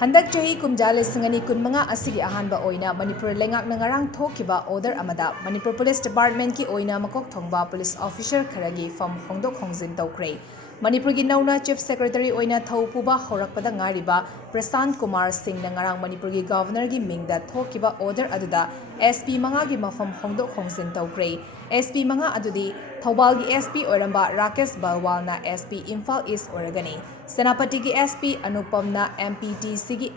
Handak chahi kumja lisingani kunmanga asigi ahanba oina Manipur lengak nangarang thokiba order amada Manipur Police Department ki oina makok thongba police officer Kharagai from Hongdok Hongjin Toukhre Manipur gi nauna Chief Secretary oina thaupuba horakpada ngariba Prasant Kumar Singh nangarang Manipur gi Governor gi mingda thokiba order aduda SP manga gi mafam Hongdok Hongjin Toukhre SP manga adudi Thobal gi SP oiramba Rakesh Balwal na SP Imphal East Oragani Senapati gi SP Anupam na MPTC gi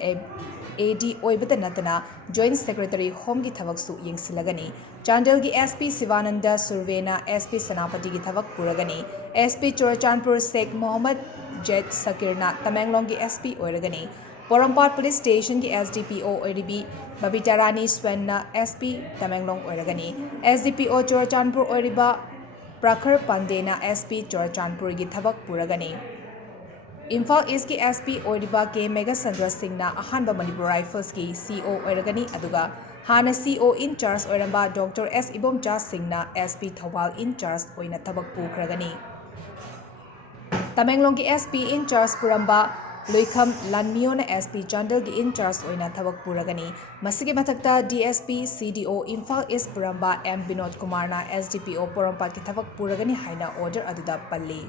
AD oibata natana Joint Secretary Home gi thabak su yengsilagani Chandel gi SP Sivananda Survena SP Senapati gi thabak puragani SP Chorachandpur Sheikh Mohammed Jet Sakirna Tamenglong gi SP oiragani Porampat Police Station ki SDPO oiribi Babita Rani Swenna SP Tamenglong oiragani SDPO Chorachandpur oiriba Prakhar Pandena SP Chorachandpur gi thabak puragani Imphal East ki SP oiriba ke Mega Sandra Singh na ahanba Manipur Rifles ki CO oiragani aduga hana CO in charge oiramba Dr. S Ibomcha Singh na SP Thobal in charge oina thabak pukragani Tamenglong ki SP in charge puramba Loikham Lanmio na SP Chandel gi in charge oina thabak puragani masigi mathakta DSP CDO Imphal East puramba M Binod Kumar na SDPO Porampat ki thabak puragani haina order aduda palli